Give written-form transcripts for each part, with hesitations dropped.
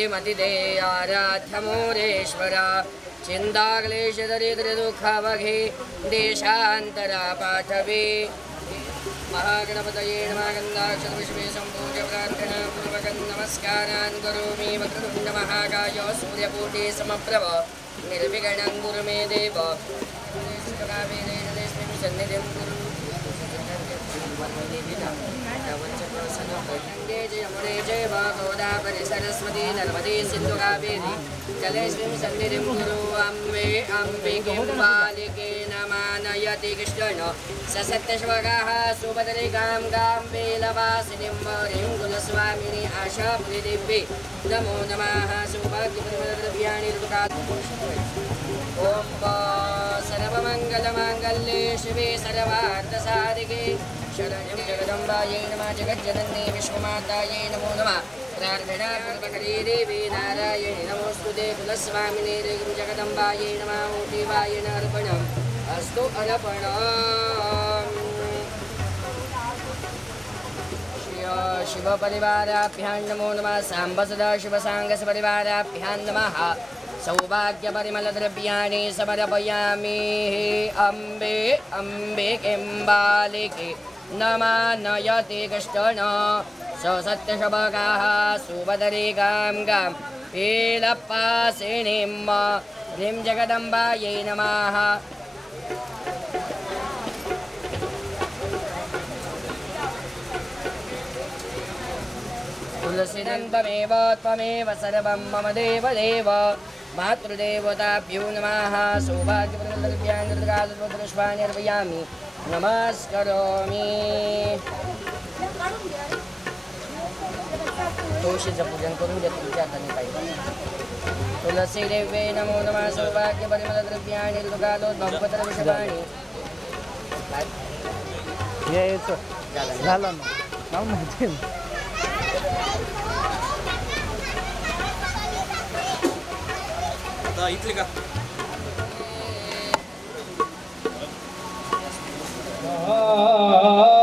बुद्धिमतिदे आराध्यमूरेश्वर चिन्ताक्लेशदरिद्रदुःखवघे देशान्तरापाठवे महागणपतये नमः गन्धाक्षरविश्वे सम्पूज्य प्रार्थनां पूर्वकं नमस्कारान् करोमि वक्रतुण्डमहाकाय सूर्यकोटि समप्रभ निर्विघ्नं कुरु मे देव सन्निधिं कुरु गंगे जय यमुने जय गोदावरी सरस्वती नर्मदे सिंधु कावेरी जलेस्मिन् सन्निधिं कुरु अम्बे अम्बिके बालिके नमानयति कृष्णेन ससत्यश्वगाः सुभद्रिकां गां वेलवासिनीं वरीं कुलस्वामिनी आशापुरीदेवी नमो नमः सौभाग्यप्रदद्रव्याणि ॐ सर्वमङ्गलमाङ्गल्ये शिवे सर्वार्थसाधिके शरण्यं जगदम्बायै नमः जगज्जनन्ये विश्वमातायै नमो नमः प्रार्थनापूर्वकरी देवी नारायणी नमोस्तुते कुलस्वामिने जगदम्बायै नमः देवाय अर्पणम् अस्तु अर्पणम् शिवपरिवाराभ्यां नमो नमः साम्ब सदा शिवसाङ्गसपरिवाराभ्यां नमः सौभाग्यपरिमलद्रव्याणि समर्पयामि अम्बे अम्बिके बालिके नमानयति कृष्णेन ससत्यशवगाः सुभद्रिकां गां वेलवासिनीं ह्रीं जगदम्बायै नमः तुलसीदन्तमेव त्वमेव सर्वं मम देवदेव मातृदेवताभ्यो नमः सौभाग्यप्रदद्रव्याणि अर्पयामि नमस्करोमि तुळशीचं पूजन करून घ्या तुमच्या हाताने पाहिजे तुलसी देवे नमो नमः सौभाग्यपरिमलद्रव्याणि ऋतुकालोद्भवपत्रविषयाणि यायचं झालं ना माहिती इथले का Hare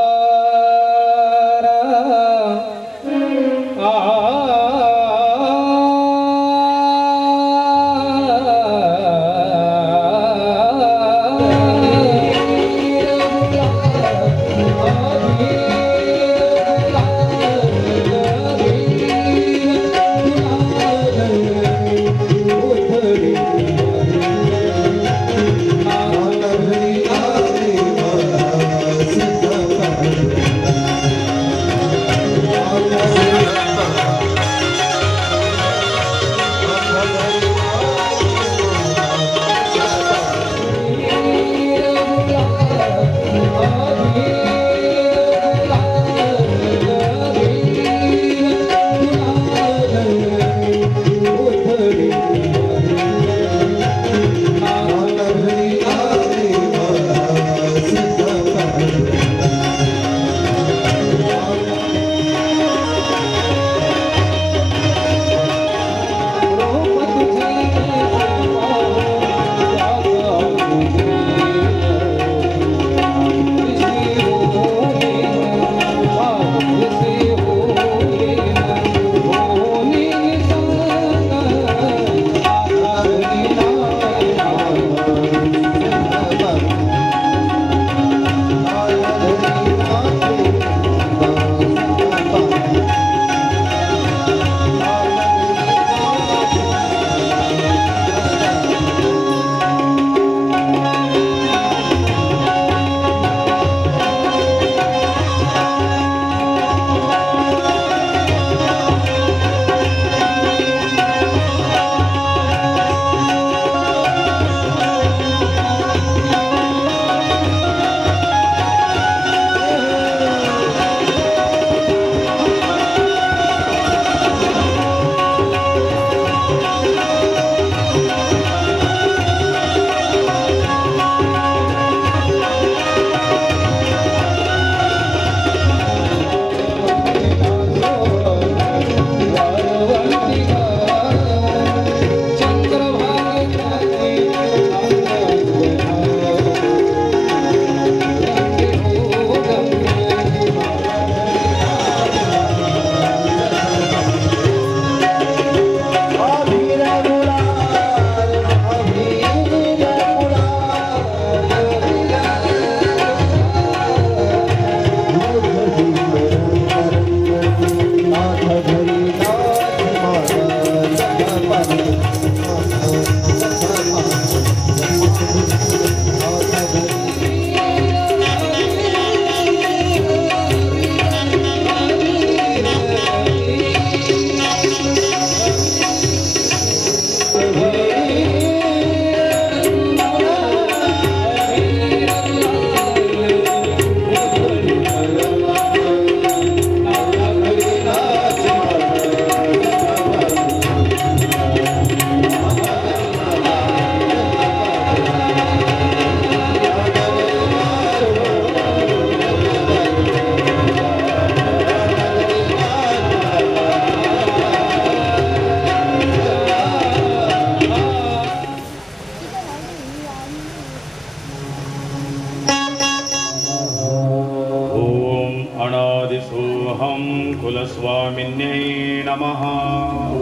कुलस्वामिन्यै नमः।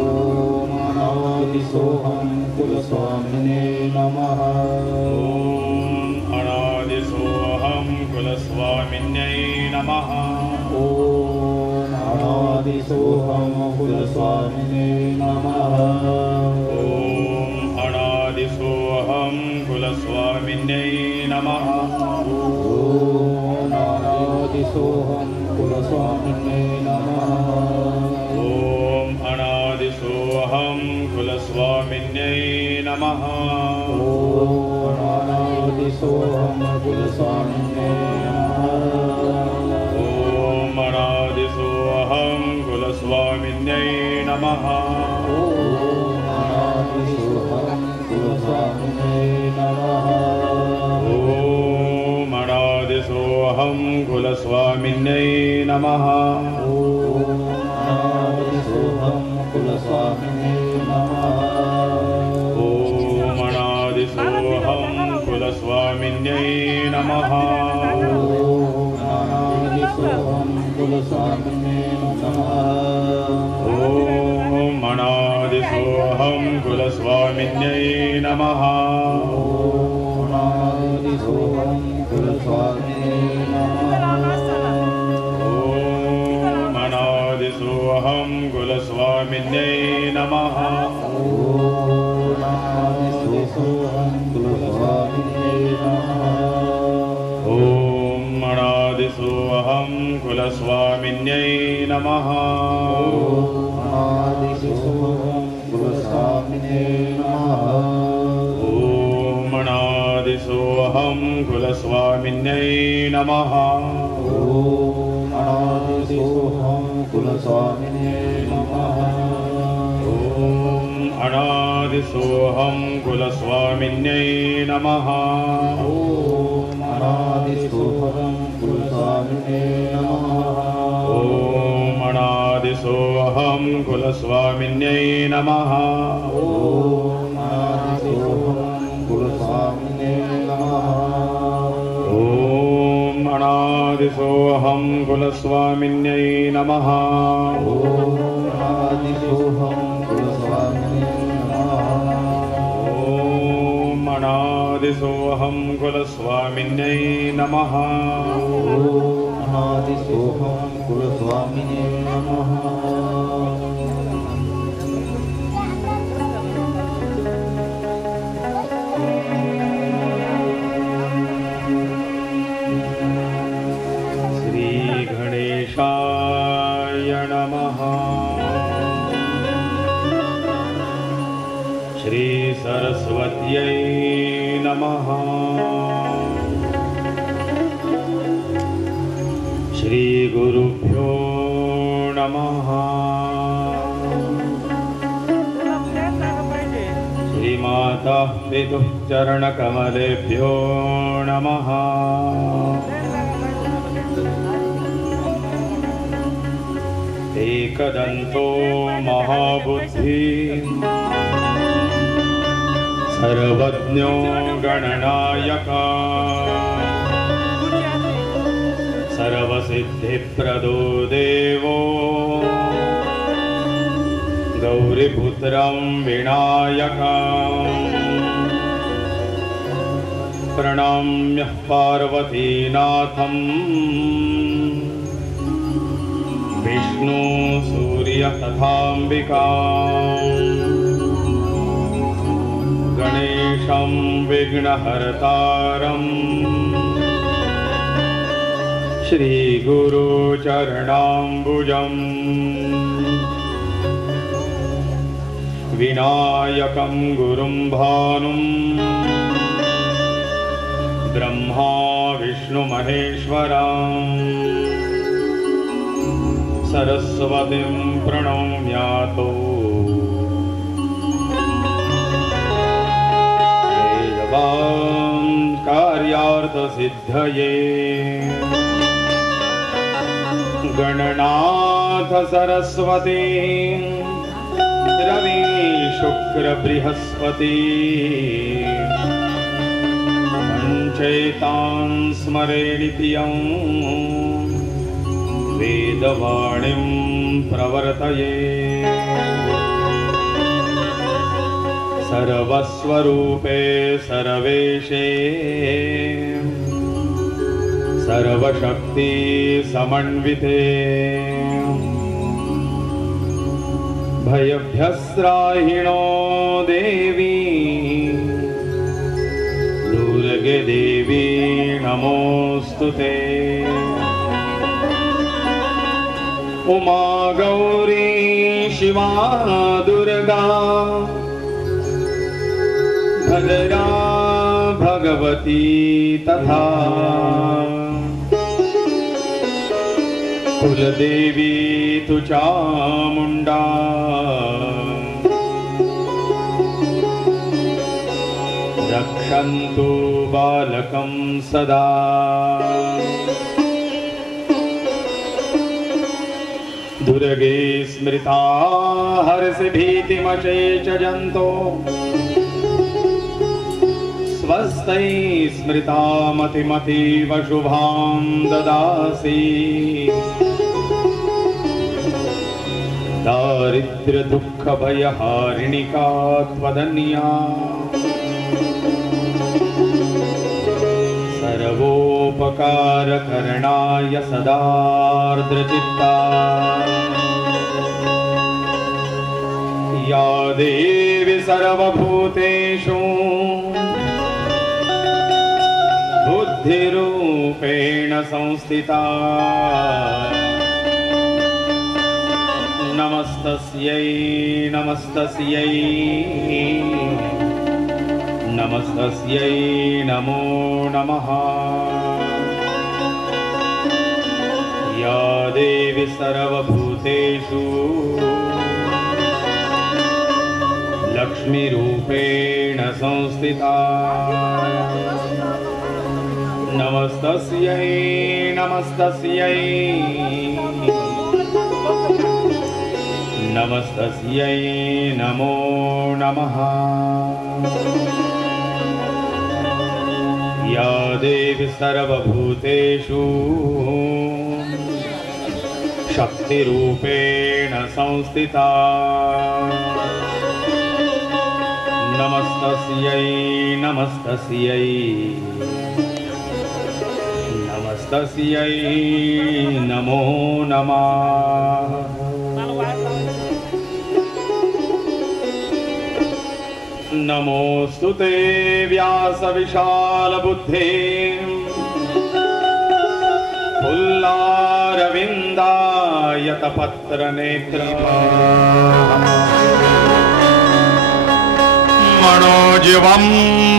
ॐ अनादिसोऽहं कुलस्वामिने नमः। ॐ अनादिसोऽहं कुलस्वामिन्यै नमः। ॐ अनादिसोऽहं कुलस्वामिने नमः। ॐ अनादिसोऽहं कुलस्वामिन्यै नमः। ॐ अनादिसोऽहं कुलस्वामिने नमः। ॐ अनादिसोऽहं कुलस्वामिन्यै नमः। ॐ अनादिसोऽहं कुलस्वामिने नमः। ॐ अनादिसोऽहं कुलस्वामिन्यै नमः। ॐ अनादिसोऽहं कुलस्वामिने नमः। ॐ अनादिसोऽहं कुलस्वामिन्यै नमः। ॐ अनादिसोऽहं कुलस्वामिने नमः। ॐ अनादिसोऽहं कुलस्वामिन्यै नमः। ॐ अनादिसोऽहं कुलस्वामिने नमः। ॐ अनादिसोऽहं कुलस्वामिन्यै नमः। ॐ अनादिसोऽहं कुलस्वामिने नमः। ॐ अनादिसोऽहं कुलस्वामिन्यै नमः। ॐ अनादिसोऽहं कुलस्वामिने नमः। ॐ अनादिसोऽहं कुलस्वामिन्यै नमः। ॐ अनादिसोऽहं कुलस्वामिने नमः। ॐ अनादिसोऽहं कुलस्वामिन्यै नमः। ॐ अनादिसोऽहं कुलस्वामिने नमः। ॐ अनादिसोऽहं कुलस्वामिन्यै नमः। ॐ अनादिसोऽहं कुलस्वामिने नमः। ॐ अनादिसोऽहं कुलस्वामिन्यै नमः। ॐ अनादिसोऽहं कुलस्वामिने नमः। ॐ अनादिसोऽहं कुलस्वामिन्यै नमः। ॐ अनादिसोऽहं कुलस्वामिने नमः। ॐ अनादिसोऽहं कुलस्वामिन्यै नमः। ॐ अनादिसोऽहं कुलस्वामिने नमः। श्रीगणेशाय नमः। श्रीसरस्वत्यै नमः। श्रीगुरुभ्यो नमः। श्रीमाताः पितुः चरणकमलेभ्यो नमः। एकदन्तो महाबुद्धि सर्वज्ञो गणनायका सर्वसिद्धिप्रदो देवो गौरीपुत्रं विनायका प्रणम्य पार्वतीनाथम् विष्णु सूर्य तथाम्बिका गणेशं विघ्नहर्तारम् श्रीगुरुचरणाम्बुजम् विनायकं गुरुं भानुं ब्रह्मा विष्णु महेश्वरम् सरस्वतीं प्रणम्यातो वेदवान् कार्यार्थसिद्धये गणनाथ सरस्वती रवि शुक्र बृहस्पति पंचेतान् स्मरे नित्यं वेदवाणीं प्रवर्तये सर्वस्वरूपे सर्वेशे सर्वशक्ति समन्विते भयभ्यस्त्राहिणो देवी दुर्गे देवी नमोस्तुते उमा गौरी शिवा दुर्गा भद्रा भगवती तथा कुलदेवी तु चामुण्डा रक्षन्तु बालकं सदा दुर्गे स्मृता हर्षि भीतिमशेषजन्तो स्वस्ति स्मृता मतिमतीव शुभां ददासि दारिद्र्य दुःख भयहारिणिका त्वदन्या सर्वोपकारकरणाय सदार्द्रचित्ता या देवी सर्वभूतेषु बुद्धिरूपेण संस्थिता नमस्तस्यै नमस्तस्यै नमस्तस्यै नमो नमः या देवी सर्वभूतेषु लक्ष्मीरूपेण संस्थिता नमस्तस्यै नमस्तस्यै नमस्तस्यै नमो नमः या देवी सर्वभूतेषु शक्तिरूपेण संस्थिता नमस्तस्यै नमस्तस्यै नमस्तस्यै नमो नमः नमोस्तुते व्यास विशाल बुद्धे फुल्लारविन्दायत पत्र नेत्र मनोजीवं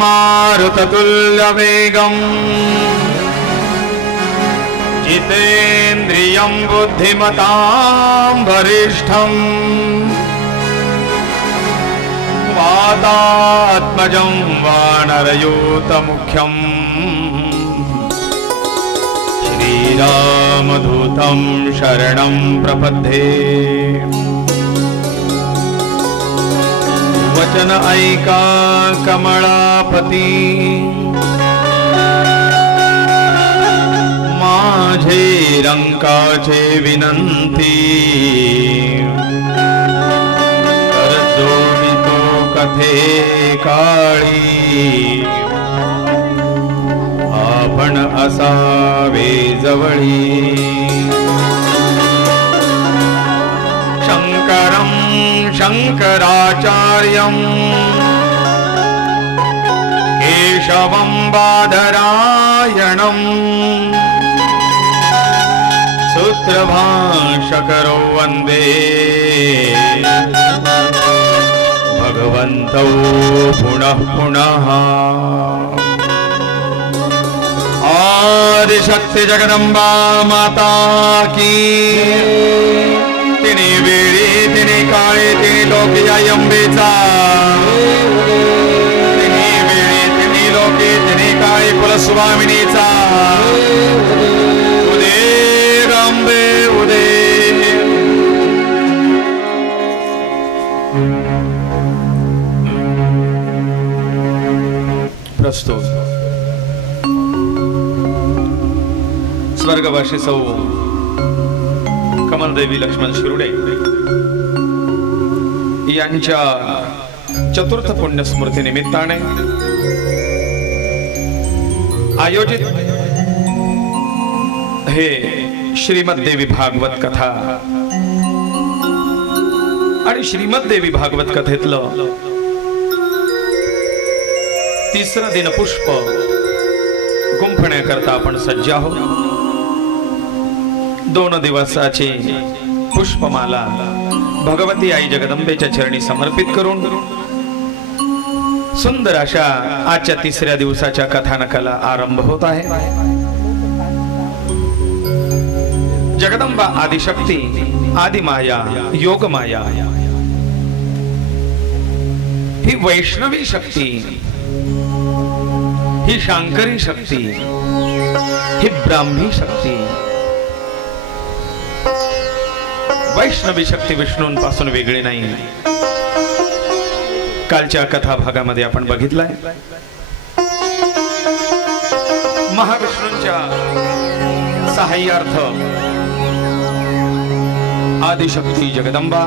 मारुततुल्यवेगम् जितेन्द्रियं बुद्धिमतां वरिष्ठम् वातात्मजं वानरयूतमुख्यम् श्रीरामदूतं शरणं प्रपद्ये वचन ऐका कमळापती माझे रंकाचे विनंती करजोडितो कथे काळी आपण असावे जवळी शंकरं शंकराचार्यं केशवं बादरायणं सूत्रभाष्यकरो वन्दे भगवन्तौ पुनः पुनः आदिशक्ति जगदंबा माता की तिने वेळी तिने काळे तिने लोके या अंबेचा तिने वेळी तिने लोके तिने काळे कुलस्वामिनीचा उदे अंबे उदे प्रस्तुत स्वर्गवासी सौ कमलदेवी लक्ष्मण शिरुडे यांच्या चतुर्थ पुण्यस्मृती निमित्ताने आयोजित हे श्रीमद्देवी भागवत कथा आणि श्रीमद्देवी भागवत कथेतलं तिसरं दिनपुष्प गुंफण्याकरता आपण सज्ज आहोत. 2 दिवसाची पुष्पमाला भगवती आई जगदंबेच्या चरणी समर्पित करून सुंदर अशा आजच्या तिसऱ्या दिवसाच्या कथानकाला आरंभ होत आहे. जगदंबा आदिशक्ती, आदिमाया, योगमाया ही वैष्णवी शक्ती, ही शांकरी शक्ती, ही ब्राह्मी शक्ती. वैष्णवी शक्ती विष्णूंपासून वेगळी नाही. कालच्या कथा भागामध्ये आपण बघितलंय महाविष्णूंच्या सहाय्यार्थ आदिशक्ती जगदंबा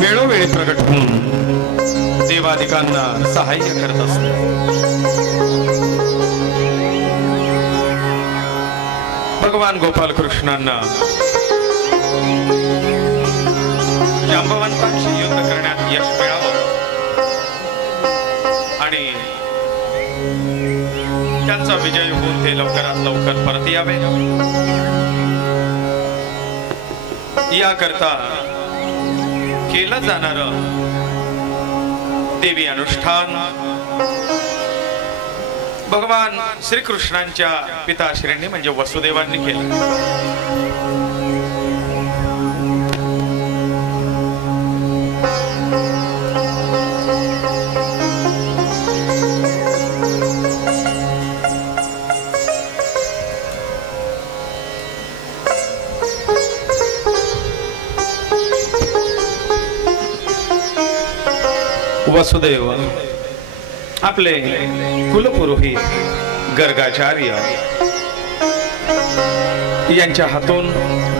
वेळोवेळी प्रगट होऊन देवादिकांना सहाय्य करत असते. भगवान गोपाल कृष्णांना जांबवंतांशी युद्ध करण्यात यश मिळावं आणि त्यांचा विजय होऊन ते लवकरात लवकर परत यावे याकरता केलं जाणारं देवी अनुष्ठान भगवान श्रीकृष्णांच्या पिताश्रींनी म्हणजे वसुदेवांनी केलं. वसुदेव आपले कुलपुरोहित गर्गाचार्य यांच्या हातून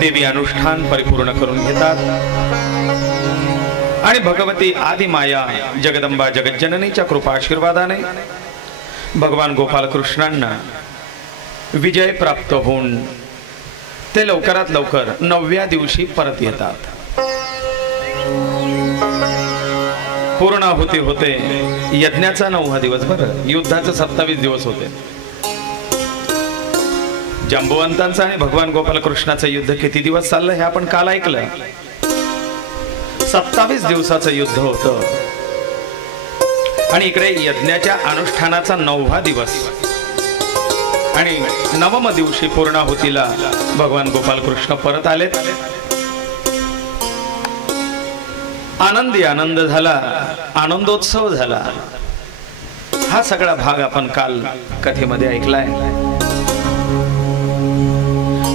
देवी अनुष्ठान परिपूर्ण करून घेतात आणि भगवती आदिमाया जगदंबा जगज्जननीच्या कृपाशीर्वादाने भगवान गोपाल कृष्णांना विजय प्राप्त होऊन ते लवकरात लवकर 9व्या दिवशी परत येतात. पूर्ण होते यज्ञाचा 9वा दिवस, बरं युद्धाचे 27 दिवस होते. जांबवंतांचं आणि भगवान गोपाल कृष्णाचं युद्ध किती दिवस चाललं हे आपण काल ऐकलं. 27 दिवसाचं युद्ध होतं आणि इकडे यज्ञाच्या अनुष्ठानाचा 9वा दिवस आणि 9म दिवशी पूर्णाहुतीला भगवान गोपाल कृष्ण परत आलेत. आनंदी आनंद झाला, आनंदोत्सव झाला. हा सगळा भाग आपण काल कथेमध्ये ऐकलाय.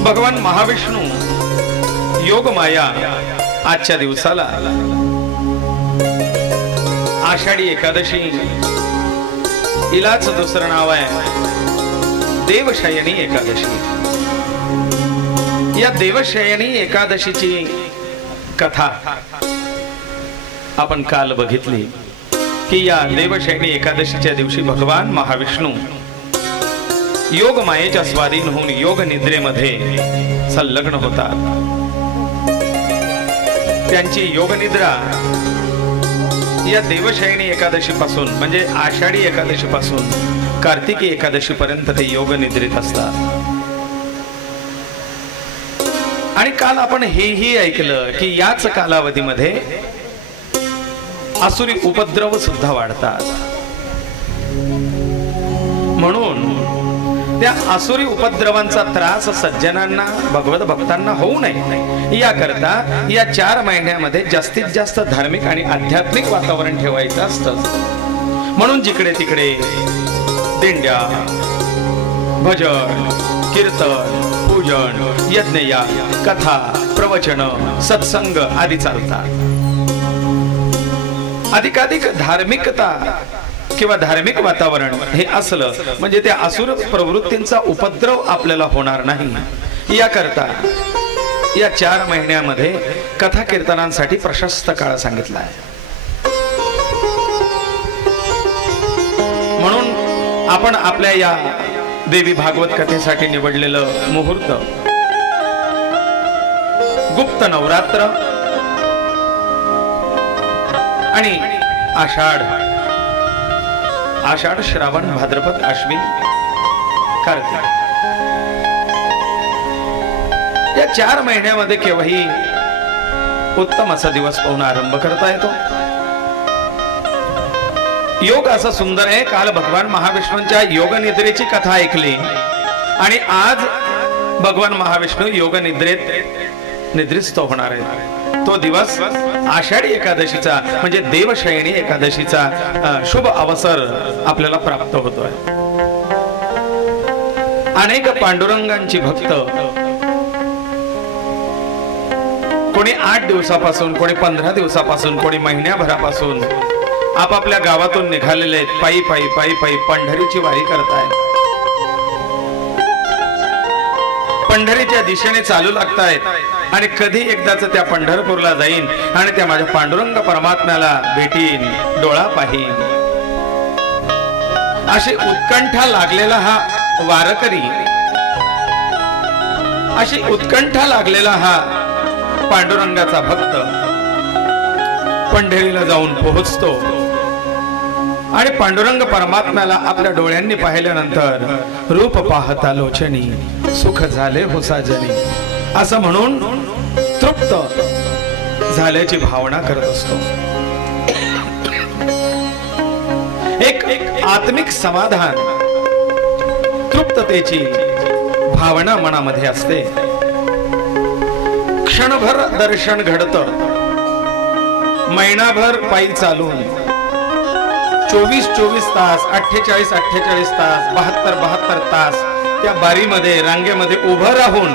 भगवान महाविष्णू योगमाया आजच्या दिवसाला आषाढी एकादशी, इलाच दुसरं नाव आहे देवशयनी एकादशी. या देवशयनी एकादशीची कथा आपण काल बघितली की या देवशयनी एकादशीच्या दिवशी भगवान महाविष्णू योग मायेच्या स्वाधीन होऊन योग निद्रेमध्ये संलग्न होतात. त्यांची योग निद्रा या देवशयनी एकादशी पासून म्हणजे आषाढी एकादशी पासून कार्तिकी एकादशी पर्यंत ते योग निद्रेत असतात. आणि काल आपण हेही ऐकलं की याच कालावधीमध्ये आसुरी उपद्रव सुद्धा वाढतात. म्हणून त्या आसुरी उपद्रवांचा त्रास सज्जनांना भगवत भक्तांना होऊ नये याकरता या 4 महिन्यामध्ये जास्तीत जास्त धार्मिक आणि आध्यात्मिक वातावरण ठेवायचं असतं. म्हणून जिकडे तिकडे दिंड्या, भजन, कीर्तन, पूजन, यज्ञया, कथा, प्रवचन, सत्संग आदी चालतात. अधिकाधिक धार्मिकता किंवा धार्मिक वातावरण हे असलं म्हणजे त्या असुर प्रवृत्तींचा उपद्रव आपल्याला होणार नाही। याकरता या 4 महिन्यामध्ये कथा कीर्तनांसाठी प्रशस्त काळ सांगितला आहे। म्हणून आपण आपल्या या देवी भागवत कथेसाठी निवडलेलं मुहूर्त गुप्त नवरात्र आणि आषाढ श्रावण भाद्रपद अश्विन कार्तिक या 4 महिन्यामध्ये केव्हाही उत्तम असा दिवस पाहून आरंभ करता येतो। योग असा सुंदर आहे। काल भगवान महाविष्णूंच्या योग निद्रेची कथा ऐकली आणि आज भगवान महाविष्णू योग निद्रिस्त होणार आहे। तो दिवस आषाढी एकादशीचा म्हणजे देवशयनी एकादशीचा शुभ अवसर आपल्याला प्राप्त होतोय। अनेक पांडुरंगांची भक्त कोणी 8 दिवसापासून, कोणी 15 दिवसापासून, कोणी महिन्याभरापासून आपापल्या गावातून निघालेले आहेत। पायी पायी पायी पायी पंढरीची वारी करतायत, पंढरीच्या दिशेने चालू लागतायत आणि कधी एकदाच त्या पंढरपूरला जाईन आणि त्या माझ्या पांडुरंग परमात्म्याला भेटीन, डोळा पाहीन, अशी उत्कंठा लागलेला हा वारकरी, अशी उत्कंठा लागलेला हा पांडुरंगाचा भक्त पंढरीला जाऊन पोहोचतो आणि पांडुरंग परमात्म्याला आपल्या डोळ्यांनी पाहिल्यानंतर रूप पाहता लोचनी सुख झाले हो साजनी असं म्हणून तृप्त झाल्याची भावना करत असतो। एक आत्मिक समाधान, तृप्ततेची भावना मनामध्ये असते। क्षणभर दर्शन घडतं, महिनाभर पायी चालून 24 तास, 48 तास, 72 तास त्या बारीमध्ये रांगेमध्ये उभं राहून,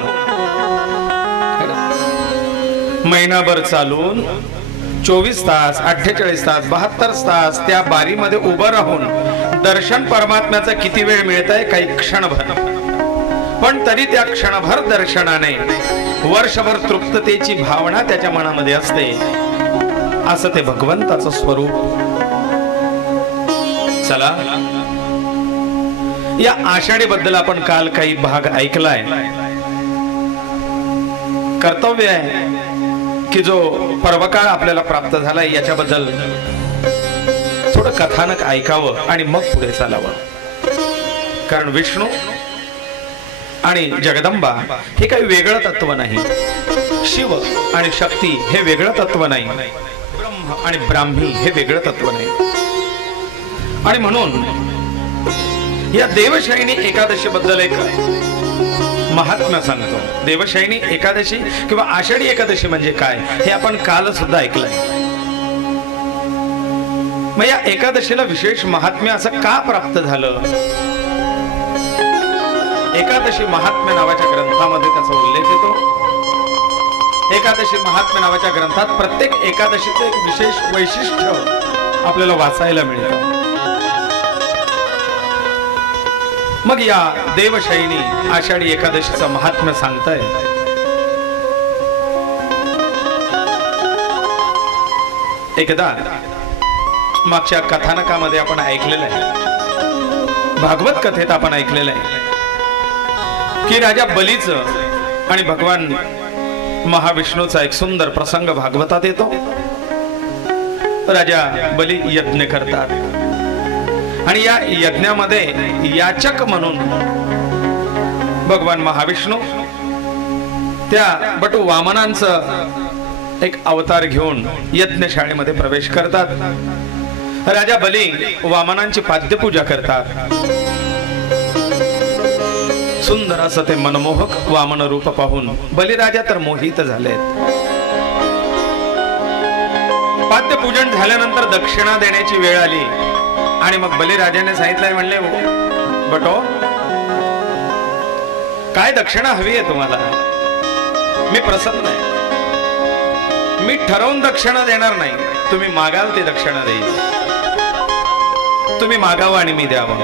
महिनाभर चालून 24 तास, 48 तास, 72 तास त्या बारीमध्ये उभं राहून दर्शन परमात्म्याचं किती वेळ मिळतंय? काही क्षणभर, पण तरी त्या क्षणभर दर्शनाने वर्षभर तृप्ततेची भावना त्याच्या मनामध्ये असते। असं ते भगवंताचं स्वरूप। चला, या आषाढी बद्दल आपण काल काही भाग ऐकलाय। कर्तव्य आहे की जो पर्वकाळ आपल्याला प्राप्त झालाय याच्याबद्दल थोडं कथानक ऐकावं आणि मग पुढे चालावं। कारण विष्णू आणि जगदंबा हे काही वेगळं तत्व नाही, शिव आणि शक्ती हे वेगळं तत्व नाही, ब्रह्म आणि ब्राह्मी हे वेगळं तत्व नाही। आणि म्हणून या देवशयनी एकादशी बद्दल एक महात्म्य सांगतो। देवशयनी एकादशी किंवा आषाढी एकादशी म्हणजे काय हे आपण काल सुद्धा ऐकलंय। मग या एकादशीला विशेष महात्म्य असं का प्राप्त झालं? एकादशी महात्म्य नावाच्या ग्रंथामध्ये त्याचा उल्लेख येतो। एकादशी महात्म्य नावाच्या ग्रंथात प्रत्येक एकादशीचं एक विशेष वैशिष्ट्य आपल्याला वाचायला मिळतं। मग या देवशयनी आषाढी एकादशीचं महात्म्य सांगताय। एकदा मागच्या कथानकामध्ये आपण ऐकलेलं आहे, भागवत कथेत आपण ऐकलेलं आहे की राजा बलीचं आणि भगवान महाविष्णूचा एक सुंदर प्रसंग भागवतात येतो। राजा बली यज्ञ करतात आणि या यज्ञामध्ये याचक म्हणून भगवान महाविष्णू त्या बटू वामनांचं एक अवतार घेऊन यज्ञशाळेमध्ये प्रवेश करतात। राजा बली वामनांची पाद्यपूजा करतात। सुंदर असं ते मनमोहक वामन रूप पाहून बलिराजा तर मोहित झालेत। पाद्यपूजन झाल्यानंतर दक्षिणा देण्याची वेळ आली आणि मग बलिराजाने सांगितलंय, म्हणले बटो काय दक्षिणा हवी आहे तुम्हाला? मी प्रसन्न आहे, मी ठरवून दक्षिणा देणार नाही, तुम्ही मागाल ते दक्षिणा देईल। तुम्ही मागावं आणि मी द्यावं.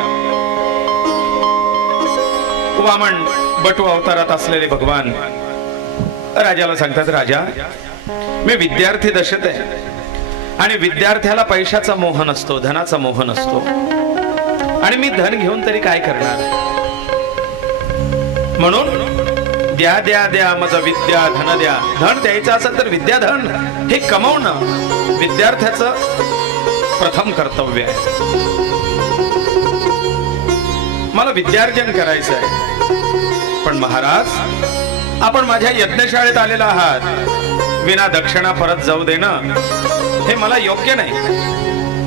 वामन बटू अवतारात असलेले भगवान राजाला सांगतात, राजा मी विद्यार्थी दशेत आहे आणि विद्यार्थ्याला पैशाचा मोह नसतो, धनाचा मोह नसतो, आणि मी धन घेऊन तरी काय करणार, म्हणून द्या द्या द्या माझा विद्या धन द्या. धन द्यायचं असेल तर विद्या धन हे कमवणं विद्यार्थ्याचं प्रथम कर्तव्य आहे. मला विद्यार्जन करायचं आहे. पण महाराज, आपण माझ्या यज्ञशाळेत आलेला आहात, विना दक्षिणा परत जाऊ देणं हे मला योग्य नाही,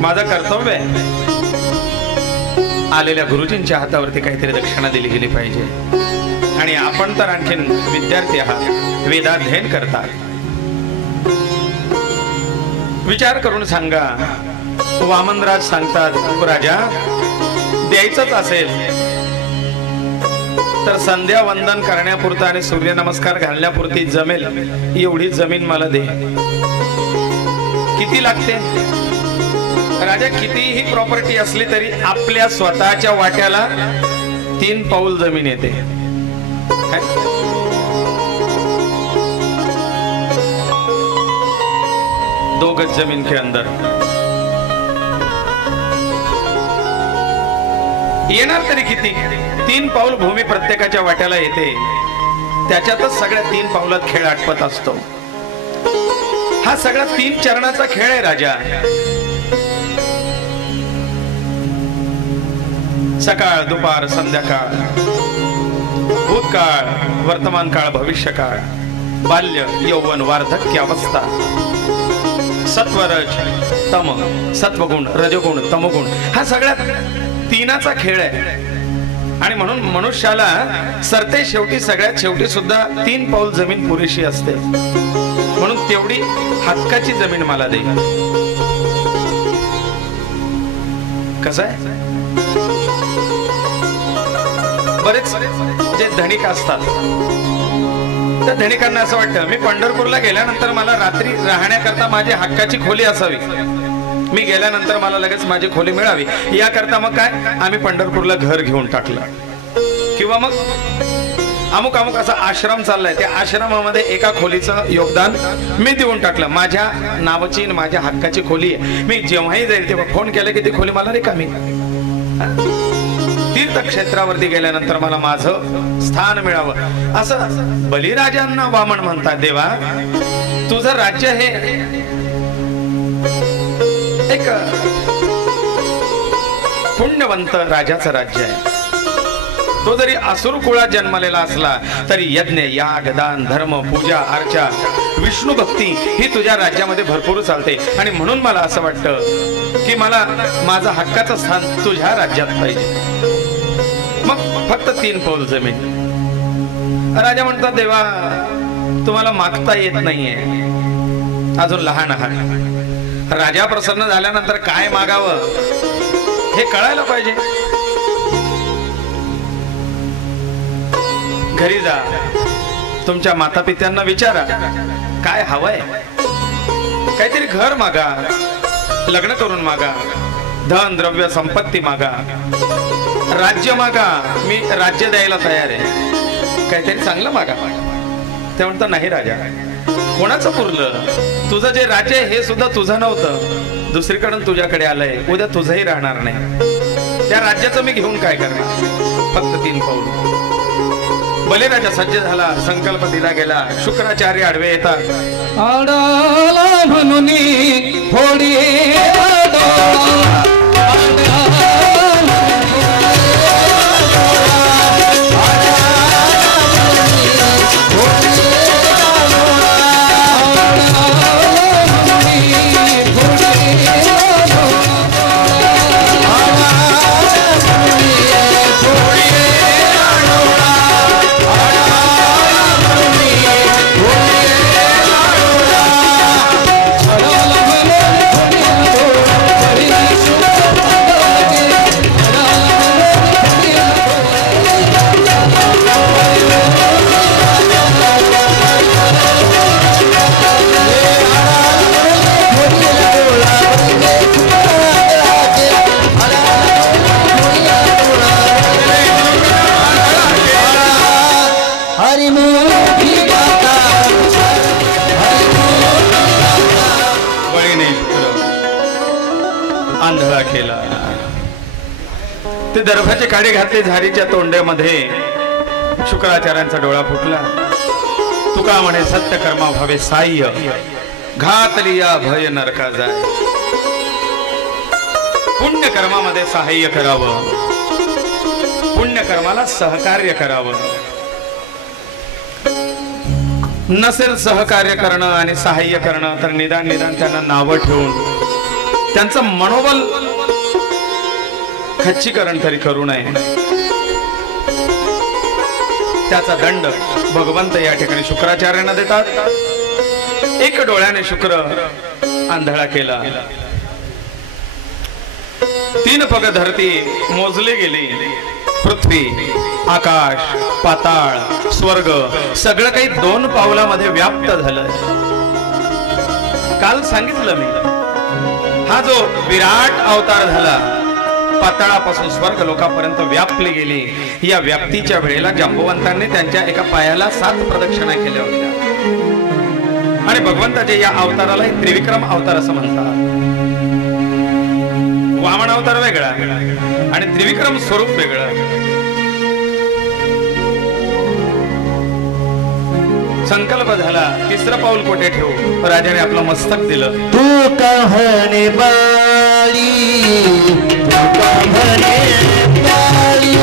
माझं कर्तव्य आहे. आलेल्या गुरुजींच्या हातावरती काहीतरी दक्षिणा दिली गेली पाहिजे. आणि आपण तर आणखीन विद्यार्थी आहात, वेदाध्ययन करतात. विचार करून सांगा. वामनराज सांगतात, राजा द्यायचंच असेल तर संध्या वंदन करण्यापुरता आणि सूर्यनमस्कार घालण्यापुरती जमेल एवढी जमीन मला दे. किती लागते राजा? कितीही प्रॉपर्टी असली तरी आपल्या स्वतःच्या वाट्याला 3 पाऊल जमीन येते. 2 गज जमीन के अंदर येणार तरी किती? 3 पाऊल भूमी प्रत्येकाच्या वाट्याला येते. त्याच्यातच सगळ्या 3 पावलात खेळ आटपत असतो. हा सगळा 3 चरणाचा खेळ आहे राजा. सकाळ दुपार संध्याकाळ, भूतकाळ वर्तमान काळ भविष्य काळ, बाल्य यौवन वार्धक्य अवस्था, सत्वरज तम, सत्वगुण रजगुण तमगुण, हा सगळ्यात 3चा खेळ आहे. आणि म्हणून मनुष्याला सरते शेवटी सगळ्यात शेवटी सुद्धा 3 पाऊल जमीन पुरेशी असते. म्हणून तेवढी हक्काची जमीन मला दे. कसं आहे, बरेच जे धनिक असतात त्या धनिकांना असं वाटतं, मी पंढरपूरला गेल्यानंतर मला रात्री राहण्याकरता माझी हक्काची खोली असावी, मी गेल्यानंतर मला लगेच माझी खोली मिळावी. याकरता मग काय, आम्ही पंढरपूरला घर घेऊन टाकलं, किंवा मग अमुक अमुक असा आश्रम चाललाय, त्या आश्रमामध्ये एका खोलीचं योगदान मी देऊन टाकलं. माझ्या नावाची माझ्या हक्काची खोली आहे. मी जेव्हाही जाईल तेव्हा फोन केला की ती खोली मला रिकामी. तीर्थक्षेत्रावरती गेल्यानंतर मला माझं स्थान मिळावं, असं बलिराजांना वामन म्हणतात. देवा, तुझं राज्य हे एक पुण्यवंत राजाचं राज्य आहे. तो जरी असुर कुळात जन्मलेला असला तरी यज्ञ याग दान धर्म पूजा अर्चा विष्णू भक्ती ही तुझ्या राज्यामध्ये भरपूर चालते. आणि म्हणून मला असं वाटतं की मला माझं हक्काचं स्थान तुझ्या राज्यात पाहिजे. मग फक्त 3 पाऊल जमीन. राजा म्हणतात, देवा तुम्हाला मागता येत नाहीये, अजून लहान आहात. राजा प्रसन्न झाल्यानंतर काय मागावं हे कळायला पाहिजे. घरी जा, तुमच्या माता पित्यांना विचारा काय हवंय. काहीतरी घर मागा, लग्न करून मागा, धन द्रव्य संपत्ती मागा, राज्य मागा, मी राज्य द्यायला तयार आहे. काहीतरी चांगलं मागा. ते म्हणतात, नाही राजा, कोणाचं पुरलं? तुझं जे राज्य आहे हे सुद्धा तुझं नव्हतं, दुसरीकडून तुझ्याकडे आलंय, उद्या तुझंही राहणार नाही. त्या राज्याचं मी घेऊन काय करणार? फक्त 3 पाऊल. बलिराजा सज्ज झाला, संकल्प दिला गेला. शुक्राचार्य आडवे येतात. आडाला म्हणून थोडी हरिमूर्ती गाता बळीने आंधळा केला. ते दर्भाचे काडे घातले झारीच्या तोंड्यामध्ये. शुक्राचार्यांचा डोळा फुटला. तुका म्हणे सत्य कर्मा भावे साह्य घातलिया भय नरका जाय. पुण्य कर्मामध्ये सहाय्य करावं, पुण्य कर्माला सहकार्य करावं. नसेल सहकार्य करणं आणि सहाय्य करणं तर निदान त्यांना नावं ठेवून त्यांचं मनोबल खच्चीकरण तरी करू नये. त्याचा दंड भगवंत या ठिकाणी शुक्राचार्यांना देतात. एक डोळ्याने शुक्र आंधळा केला. 3 पग धरती मोजले गेली. पृथ्वी, आकाश, पाताळ, स्वर्ग सगळं काही 2 पावलामध्ये व्याप्त झालं. काल सांगितलं मी, हा जो विराट अवतार झाला पाताळापासून स्वर्ग लोकांपर्यंत व्यापली गेली. या व्याप्तीच्या वेळेला जांबुवंतांनी त्यांच्या एका पायाला 7 प्रदक्षिणा केल्या होत्या. आणि भगवंताच्या या अवताराला त्रिविक्रम अवतार असं म्हणतात. वामन अवतार वेगळा आणि त्रिविक्रम स्वरूप वेगळं. संकल्प झाला 3रं पाऊल कोठे ठेवू. राजाने आपलं मस्तक दिलं. तू कहने बाली तू कहने बाली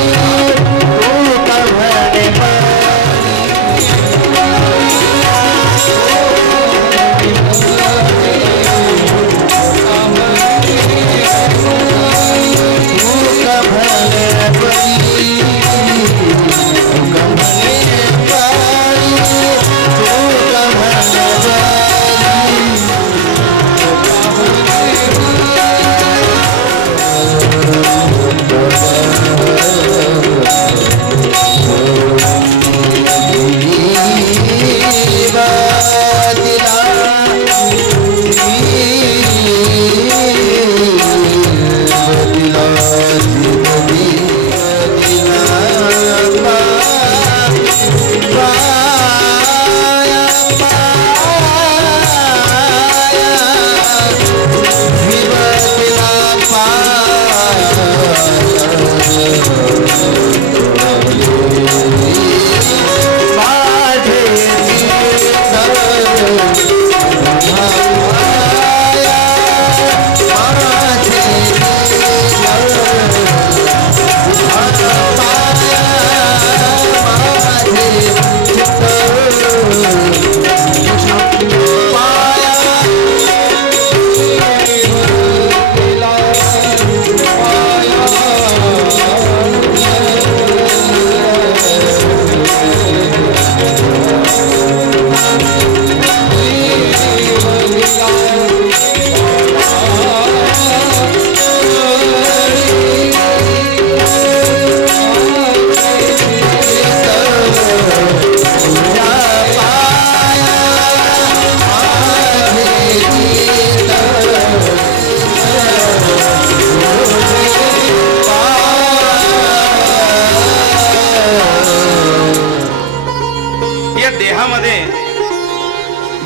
तू कहने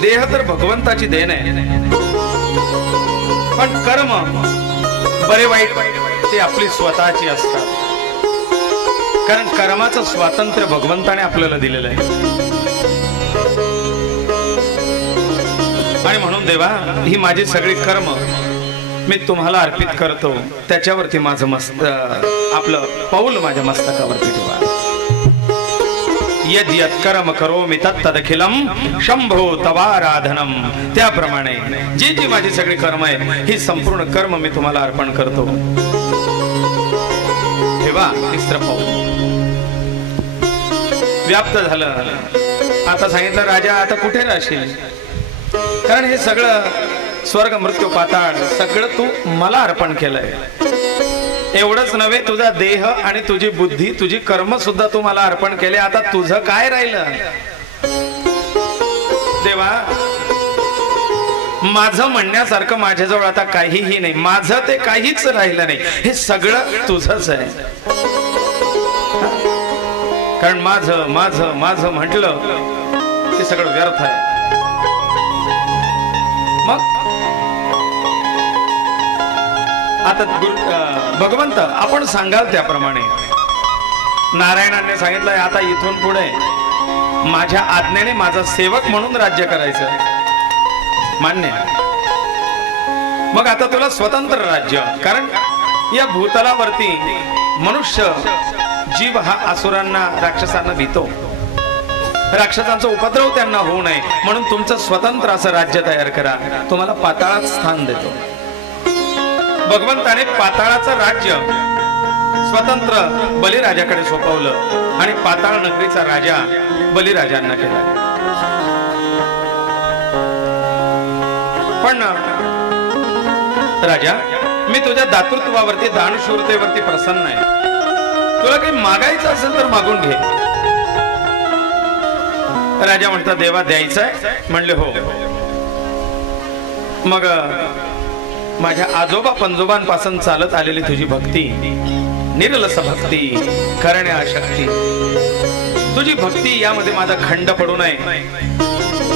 देह तर भगवंताची देण आहे, पण कर्म बरे वाईट ते आपली स्वतःची असतात. कारण कर्माचं स्वातंत्र्य भगवंताने आपल्याला दिलेलं आहे. आणि म्हणून देवा, ही माझी सगळी कर्म मी तुम्हाला अर्पित करतो. त्याच्यावरती माझं आपलं पाऊल माझ्या मस्तकावरती ठेवा. यद यत कर्म करोमि तत्तदखिलम शंभो तवाराधनम. त्याप्रमाणे जी जी माझी सगळी कर्म आहे, ही संपूर्ण कर्म मी तुम्हाला अर्पण करतो. ठेवा तिसरं पाऊल व्याप्त झालं. आता सांगितलं, राजा आता कुठे राहशील? कारण हे सगळं स्वर्ग मृत्यू पाताळ सगळं तू मला अर्पण केलंय. एवढंच नव्हे, तुझा देह आणि तुझी बुद्धी, तुझी कर्म सुद्धा तू मला अर्पण केले. आता तुझं काय राहिलं? देवा, माझं म्हणण्यासारखं माझ्याजवळ आता काहीही नाही. माझं ते काहीच राहिलं नाही. हे सगळं तुझंच आहे. कारण माझं माझं माझं म्हटलं ते सगळं व्यर्थ आहे. मग आता भगवंत आपण सांगाल त्याप्रमाणे नारायणाने सांगितलंय आता इथून पुढे माझ्या आज्ञेने माझा सेवक म्हणून राज्य करायचं. मान्य. मग आता तुला स्वतंत्र राज्य, कारण या भूतलावरती मनुष्य जीव हा असुरांना राक्षसांना भीतो. राक्षसांचा उपद्रव त्यांना होऊ नये म्हणून तुमचं स्वतंत्र असं राज्य तयार करा. तुम्हाला पाताळात स्थान देतो. भगवंताने पाताळाचं राज्य स्वतंत्र बलिराजाकडे सोपवलं आणि पाताळ नगरीचा राजा बलिराजांना केला. पण राजा, मी तुझ्या दातृत्वावरती दानशूरतेवरती प्रसन्न आहे. तुला काही मागायचं असेल तर मागून घे. राजा म्हणतात देवा द्यायचं आहे. म्हणले हो. मग माझ्या आजोबा पंजोबांपासून चालत आलेली तुझी भक्ती, निर्लस भक्ती, करण्याशक्ती, तुझी भक्ती यामध्ये माझा खंड पडू नये.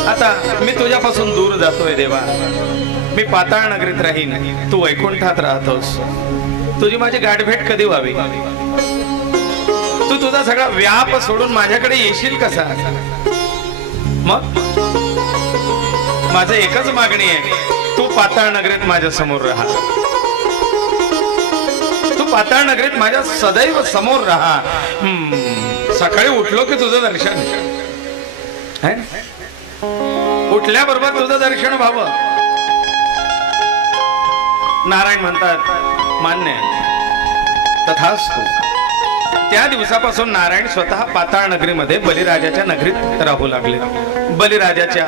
आता मी तुझ्यापासून दूर जातोय देवा. मी पाताळ नगरीत राहीन, तू वैकुंठात राहतोस. तुझी माझी गाठभेट कधी व्हावी? तू तुझा सगळा व्याप सोडून माझ्याकडे येशील कसा? मग माझं एकच मागणी आहे, तू पाताळ नगरीत माझ्या समोर राहा. तू पाताळ नगरीत माझ्या सदैव समोर राहा. सकाळी उठलो की तुझं दर्शन आहे, उठल्याबरोबर तुझं दर्शन व्हावं. नारायण म्हणतात मान्य, तथास्तु. त्या दिवसापासून नारायण स्वतः पाताळ नगरीमध्ये बलिराजाच्या नगरीत राहू लागले. बलिराजाच्या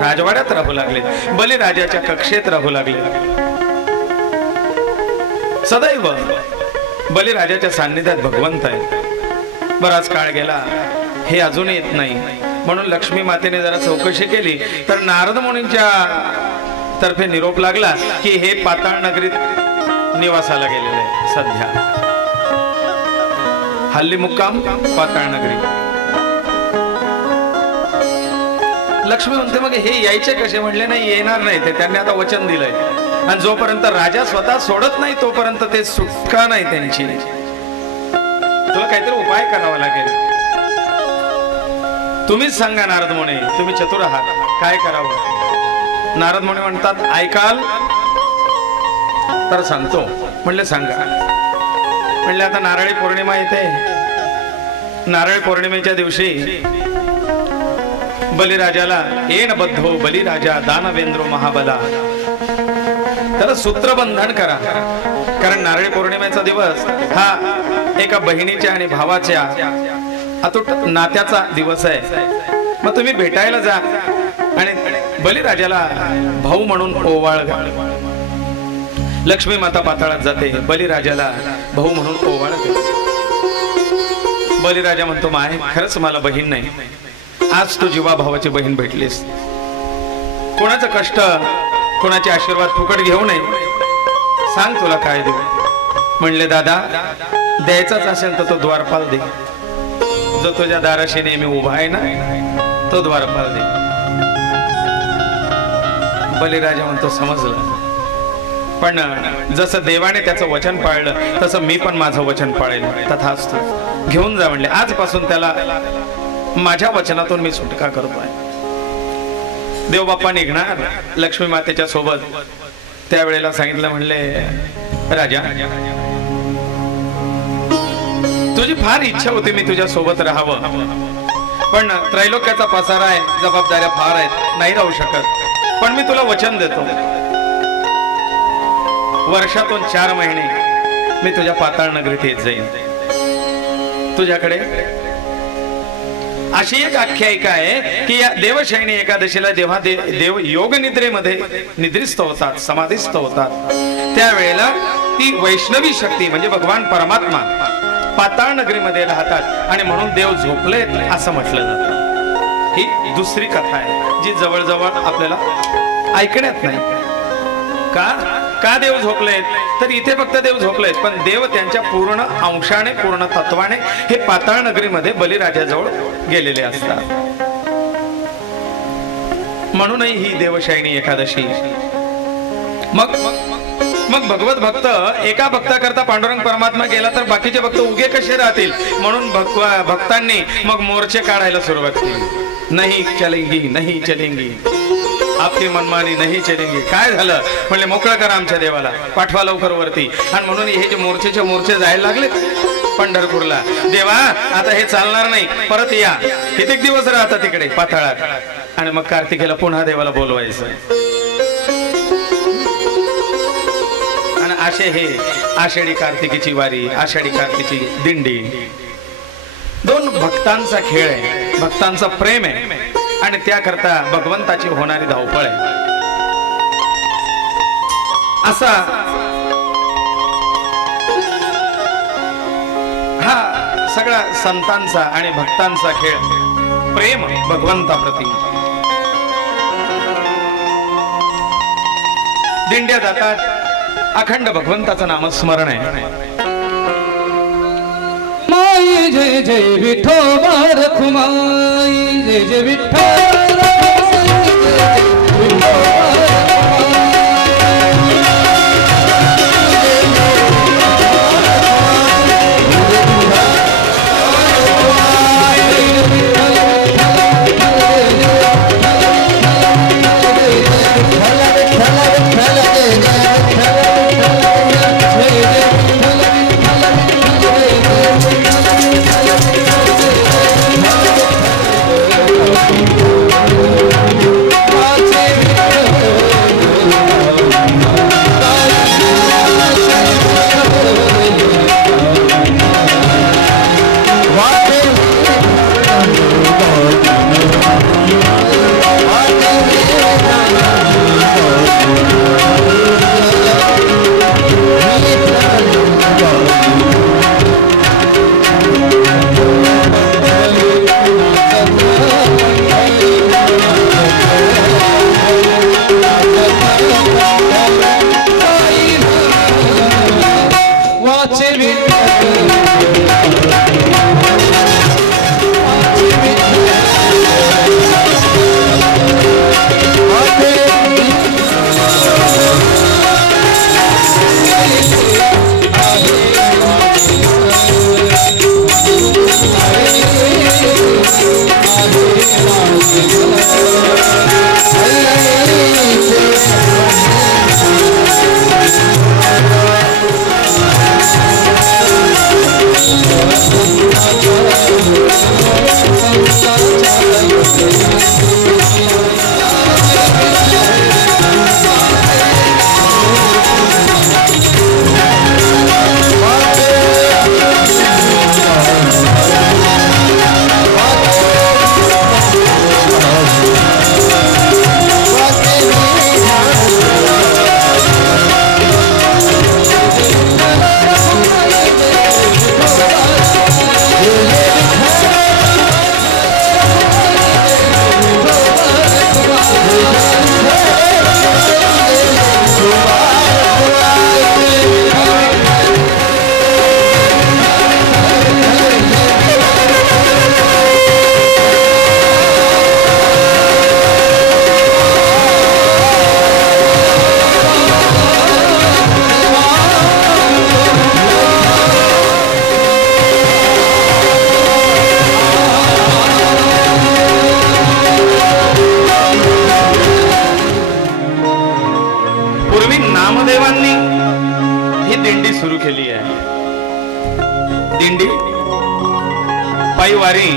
राजवाड्यात राहू लागले. बलिराजाच्या कक्षेत राहू लागले. सदैव बलिराजाच्या सान्निध्यात भगवंत आहे. बराच काळ गेला, हे अजून येत नाही. म्हणून लक्ष्मी मातेने जरा चौकशी केली तर नारद मुनींच्या तर्फे निरोप लागला की हे पाताळ नगरीत निवासाला गेलेले आहे सध्या. हल्ली मुक्काम पाताळ नगरी. लक्ष्मी म्हणते मग हे यायचे कसे? म्हणले नाही, येणार नाही ते. त्यांनी आता वचन दिलंय आणि जोपर्यंत राजा स्वतः सोडत नाही तोपर्यंत ते सुटका नाही त्यांची. तुला काहीतरी उपाय करावा लागेल. तुम्हीच सांगा नारद मुनी, तुम्ही चतुर आहात, काय करावं? नारद मुनी म्हणतात ऐकाल तर सांगतो. म्हणले सांगा. म्हणले आता नारळी पौर्णिमा येते. नारळी पौर्णिमेच्या दिवशी बलिराजाला येन बद्धो बलिराजा दानवेंद्रो महाबला, त्याला सूत्रबंधन करा. कारण नारळी पौर्णिमेचा दिवस हा एका बहिणीच्या आणि भावाच्या अतूट नात्याचा दिवस आहे. मग तुम्ही भेटायला जा आणि बलिराजाला भाऊ म्हणून ओवाळ घाल. लक्ष्मी माता पाताळात जाते, बलिराजाला भाऊ म्हणून ओवाळते. बलिराजा म्हणतो माय खरंच मला बहीण नाही. आज तू जीवा भावाची बहीण भेटलीस. कोणाचं कष्ट, कोणाचे आशीर्वाद फुकट घेऊ नये. सांग तुला काय देऊ? म्हणले दादा द्यायचाच असेल तर तो द्वारपाल दे. जो तुझ्या दाराशी नेहमी उभा आहे ना तो द्वारपाल दे. बलिराजा म्हणतो समजलं, पण जसं देवाने त्याचं वचन पाळलं तसं मी पण माझं वचन पाळेल. तथास्तु. घेऊन जा म्हणले. आजपासून त्याला माझ्या वचनातून मी सुटका करतोय. देवबाप्पा निघणार लक्ष्मी मातेच्या सोबत. त्यावेळेला सांगितलं, म्हणले राजा तुझी फार इच्छा होती मी तुझ्या सोबत राहावं, पण त्रैलोक्याचा पसारा आहे, जबाबदाऱ्या फार आहेत, नाही राहू शकत. पण मी तुला वचन देतो, वर्षातून 4 महिने मी तुझ्या पाताळ नगरीत येत जाईन. तुझ्याकडे अशी एक आख्यायिका आहे की या देवशयनी एकादशीला जेव्हा देव योग निद्रेमध्ये निद्रिस्त होतात, समाधिस्थ होतात, त्यावेळेला ती वैष्णवी शक्ती म्हणजे भगवान परमात्मा पाताळ नगरीमध्ये राहतात आणि म्हणून देव झोपलेत असं म्हटलं जातं. ही दुसरी कथा आहे जी जवळजवळ आपल्याला ऐकण्यात नाही. का देव झोपलेत? तर इथे फक्त देव झोपलेत, पण देव त्यांच्या पूर्ण अंशाने पूर्ण तत्वाने हे पाताळ नगरीमध्ये बलिराजाजवळ गेलेले असतात. म्हणूनही ही देवशायिनी एकादशी. मग भगवत भक्त एका भक्ताकरता पांडुरंग परमात्मा गेला तर बाकीचे भक्त उगे कसे राहतील, म्हणून भक्तांनी मग मोर्चे काढायला सुरुवात केली. नाही चलेंगी, नाही चलेंगी, आपली मनमानी नाही चलेंगी. काय झालं म्हणले, मोकळं करा आमच्या देवाला, पाठवा लवकर वरती. आणि म्हणून हे जे मोर्चे जायला लागले पंढरपूरला. देवा आता हे चालणार नाही, परत या. कित्येक दिवस राहता तिकडे पाताळात. आणि मग कार्तिकेला पुन्हा देवाला बोलवायचं. आणि असे हे आषाढी कार्तिकीची वारी, आषाढी कार्तिकीची दिंडी, दोन भक्तांचा खेळ आहे, भक्तांचा प्रेम आहे. आणि त्याकरता भगवंताची होणारी धावपळ आहे. असा हा सगळा संतांचा आणि भक्तांचा खेळ, प्रेम भगवंताप्रती. दिंड्या जातात, अखंड भगवंताचं नामस्मरण आहे. माई जय जय विठोबा रखुमाई, जय जय विठ्ठल पायवारी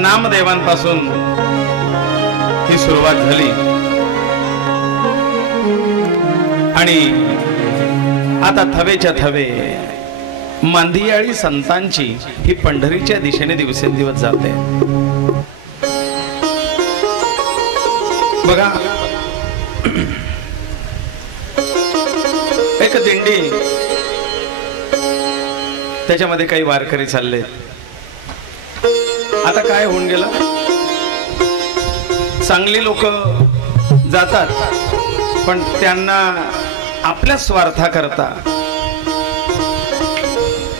नामदेवांपासून ही सुरुवात झाली आणि आता थवेच्या थवे मांदियाळी संतांची ही पंढरीच्या दिशेने दिवसेंदिवस जाते. बघा एक दिंडी, त्याच्यामध्ये काही वारकरी चालले. आता काय होऊन गेलं, चांगली लोक जातात पण त्यांना आपल्या स्वार्थाकरता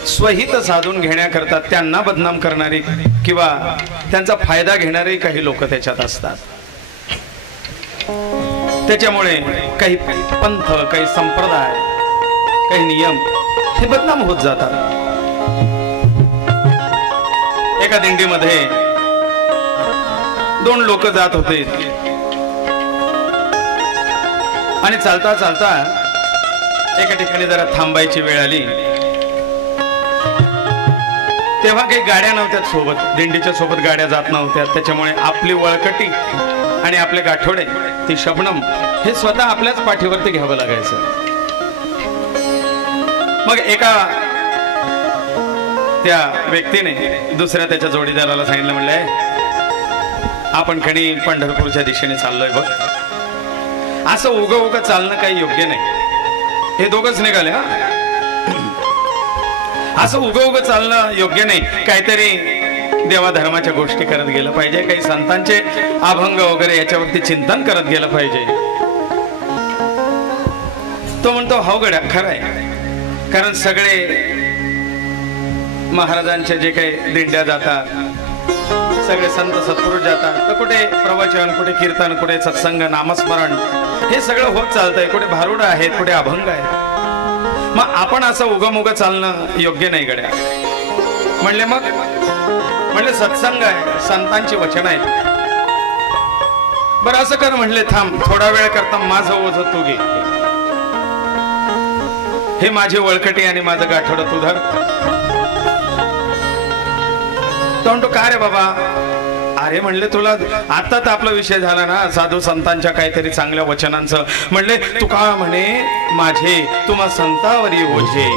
स्वहित साधून घेण्याकरता त्यांना बदनाम करणारी किंवा त्यांचा फायदा घेणारे काही लोक त्याच्यात असतात. त्याच्यामुळे काही पंथ, काही संप्रदाय, काही नियम हे बदनाम होत जातात. एका दिंडीमध्ये 2 लोक जात होते आणि चालता चालता एका ठिकाणी जरा थांबायची वेळ आली. तेव्हा काही गाड्या नव्हत्या सोबत, दिंडीच्या सोबत गाड्या जात नव्हत्या. त्याच्यामुळे आपली वळकटी आणि आपले गाठोडे, ती शबनम, हे स्वतः आपल्याच पाठीवरती घ्यावं लागायचं. मग एका त्या व्यक्तीने दुसऱ्या त्याच्या जोडीदाराला सांगितलं, म्हणलंय आपण खणी पंढरपूरच्या दिशेने चाललोय बघ. असं उग चालणं काही योग्य नाही. हे दोघंच निघाले. हा, असं उग चालणं योग्य नाही. काहीतरी देवाधर्माच्या गोष्टी करत गेलं पाहिजे, काही संतांचे अभंग वगैरे याच्यावरती चिंतन करत गेलं पाहिजे. तो म्हणतो हो गड्या, खरं आहे. कारण सगळे महाराजांचे जे काही दिंड्या जातात, सगळे संत सत्पुरुष जातात, तर कुठे प्रवचन, कुठे कीर्तन, कुठे सत्संग, नामस्मरण, हे सगळं होत चालतंय. कुठे भारुड आहेत, कुठे अभंग आहेत. मग आपण असं उगम चालणं योग्य नाही गड्या. म्हणले सत्संग आहे, संतांची वचन आहेत. बरं असं कर, म्हणले थांब थोडा वेळ करता माझं ओझ तू घे. हे माझी वळकटी आणि माझं गाठोडं तू धर. तो म्हणतो का रे बाबा? अरे म्हणले तुला आता तर आपला विषय झाला ना साधू संतांच्या काहीतरी चांगल्या वचनांचं. म्हणले तू का म्हणे माझे तुम्हा संतावरी ओझे.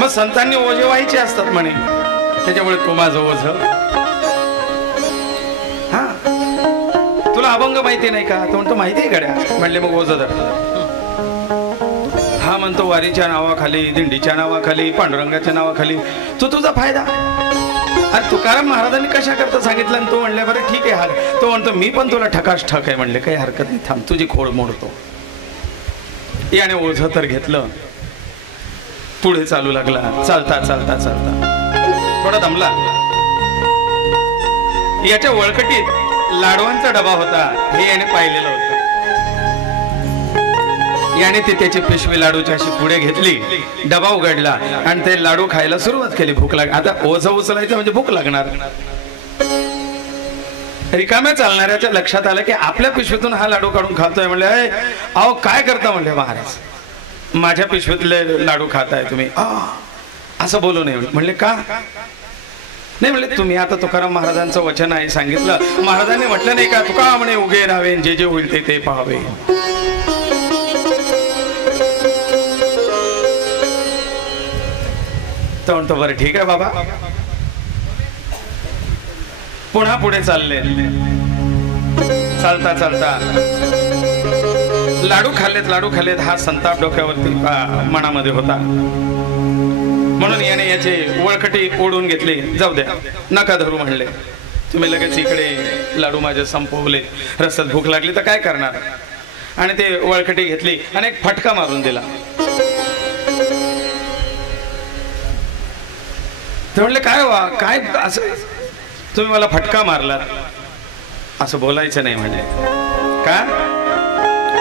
मग संतांनी ओझे व्हायचे असतात म्हणे, त्याच्यामुळे तू माझं ओझ. हा, तुला अभंग माहिती नाही का? तो म्हणतो माहिती आहे गड्या. म्हणले मग ओझ धर. हा म्हणतो वारीच्या नावाखाली, दिंडीच्या नावाखाली, पांडुरंगाच्या नावाखाली तू तुझा फायदा. अरे तुकाराम महाराजांनी कशा करता सांगितलं आणि तू म्हणले बरं ठीक आहे. तो म्हणतो मी पण तुला ठकाश ठक आहे. म्हणले काही हरकत नाही, थांब तुझी खोड मोडतो. याने ओझ तर घेतलं, पुढे चालू लागला. चालता चालता चालता थोडा दमला. याच्या वळकटीत लाडवांचा डबा होता, हे याने पाहिलेलं होतं. याने ती त्याची पिशवी लाडूची अशी पुढे घेतली, डबा उघडला आणि ते लाडू खायला सुरुवात केली. भूक लाग, आता ओझ उचलायचं म्हणजे भूक लागणार. रिकाम्या चालणाऱ्याच्या लक्षात आलं की आपल्या पिशवीतून हा लाडू काढून खातोय. म्हणले अहो काय करता? म्हणले महाराज माझ्या पिशवीतले लाडू खाताय तुम्ही, असं बोलू नये. म्हणले का नाही? म्हणले तुम्ही आता तुकाराम महाराजांचं वचन आहे सांगितलं, महाराजांनी म्हटलं नाही का तुका म्हणे उगे राहावे, जे जे होईल ते पाहावे. तो म्हणतो बरं ठीक आहे बाबा. पुन्हा पुढे चालले. चालता चालता लाडू खाल्लेत. हा संताप डोक्यावरती मनामध्ये होता. म्हणून याने याचे वळकटी ओढून घेतली. जाऊ द्या, नका धरू म्हणले. तुम्ही लगेच इकडे लाडू माझे संपवले, रस्त्यात भूक लागली तर काय करणार. आणि ते वळकटी घेतली आणि एक फटका मारून दिला. ते म्हणले काय वा काय असं तुम्ही मला फटका मारला, असं बोलायचं नाही. म्हणले का?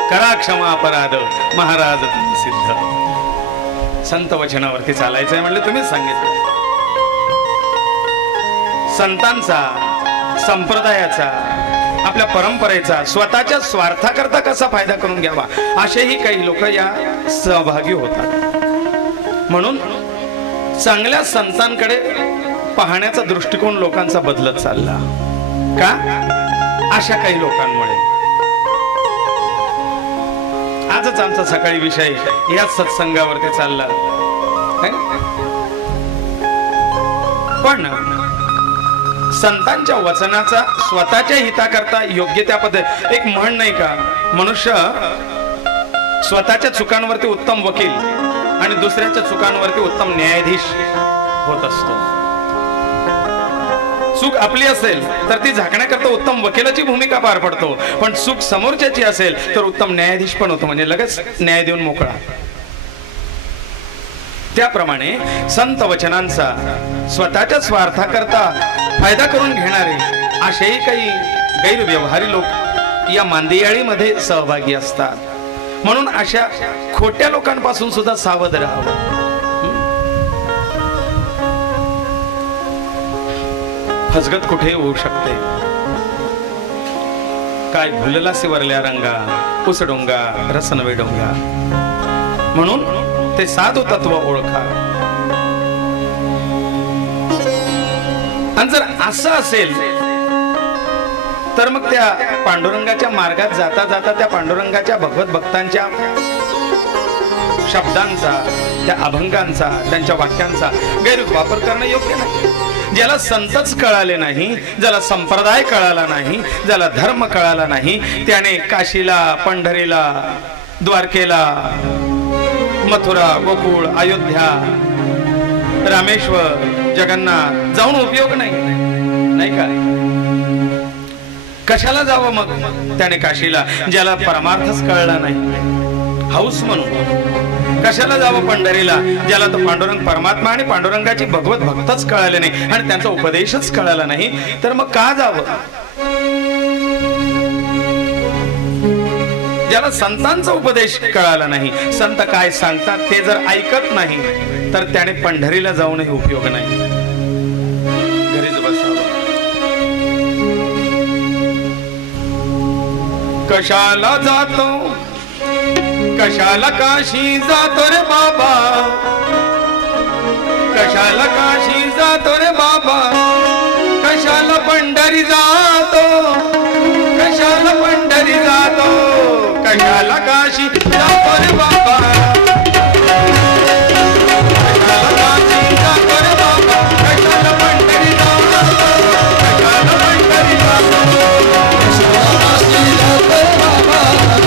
करा क्षमा अपराध महाराज सिद्ध. संत वचनावरती चालायचंय. म्हणले तुम्हीच सांगितलं. संतांचा, संप्रदायाचा, आपल्या परंपरेचा स्वतःच्या स्वार्थाकरता कसा फायदा करून घ्यावा असेही काही लोक या सहभागी होतात. म्हणून चांगल्या संतांकडे पाहण्याचा दृष्टिकोन लोकांचा बदलत चालला. का? अशा काही लोकांमुळे. आजच आमचा सकाळी विषय याच सत्संगावरती चालला. पण संतांच्या वचनाचा स्वतःच्या हिताकरता योग्य त्या पद्धती. एक म्हण नाही का, मनुष्य स्वतःच्या चुकांवरती उत्तम वकील आणि दुसऱ्याच्या चुकांवरती उत्तम न्यायाधीश होत असतो. चूक आपली असेल तर ती झाकण्याकरता उत्तम वकिलाची भूमिका पार पडतो, पण चूक समोरच्याची असेल तर उत्तम न्यायाधीश पण होतो, म्हणजे लगेच न्याय देऊन मोकळा. त्याप्रमाणे संत वचनांचा स्वतःच्या स्वार्थाकरता फायदा करून घेणारे असेही काही गैरव्यवहारी लोक या मांदियाळीमध्ये सहभागी असतात. म्हणून अशा खोट्या लोकांपासून सुद्धा सावध राहावं. फसगत कुठे होऊ शकते. काय भुलला सिवरल्या रंगा उसडोंगा रसनवे डोंगा. म्हणून ते साधू तत्व ओळखा. आणि जर असं असेल तर मग त्या पांडुरंगाच्या मार्गात जाता जाता त्या पांडुरंगाच्या भगवत भक्तांच्या शब्दांचा, त्या अभंगांचा, त्यांच्या वाक्यांचा गैरवापर करणं योग्य नाही. ज्याला संतच कळाले नाही, ज्याला संप्रदाय कळाला नाही, ज्याला धर्म कळाला नाही, त्याने काशीला, पंढरीला, द्वारकेला, मथुरा, गोकुळ, अयोध्या, रामेश्वर, जगन्नाथ जाऊन उपयोग नाही का? कशाला जावं मग त्याने काशीला, ज्याला परमार्थच कळला नाही, हौस म्हणून. कशाला जावं पंढरीला, ज्याला तो पांडुरंग परमात्मा आणि पांडुरंगाची भगवत भक्तच कळाले नाही आणि त्यांचा उपदेशच कळाला नाही, तर मग का जावं? ज्याला संतांचा उपदेश कळाला नाही, संत काय सांगतात ते जर ऐकत नाही, तर त्याने पंढरीला जाऊनही उपयोग नाही, घरीच बसावं. कशाला जातो, कशाला काशी जातो रे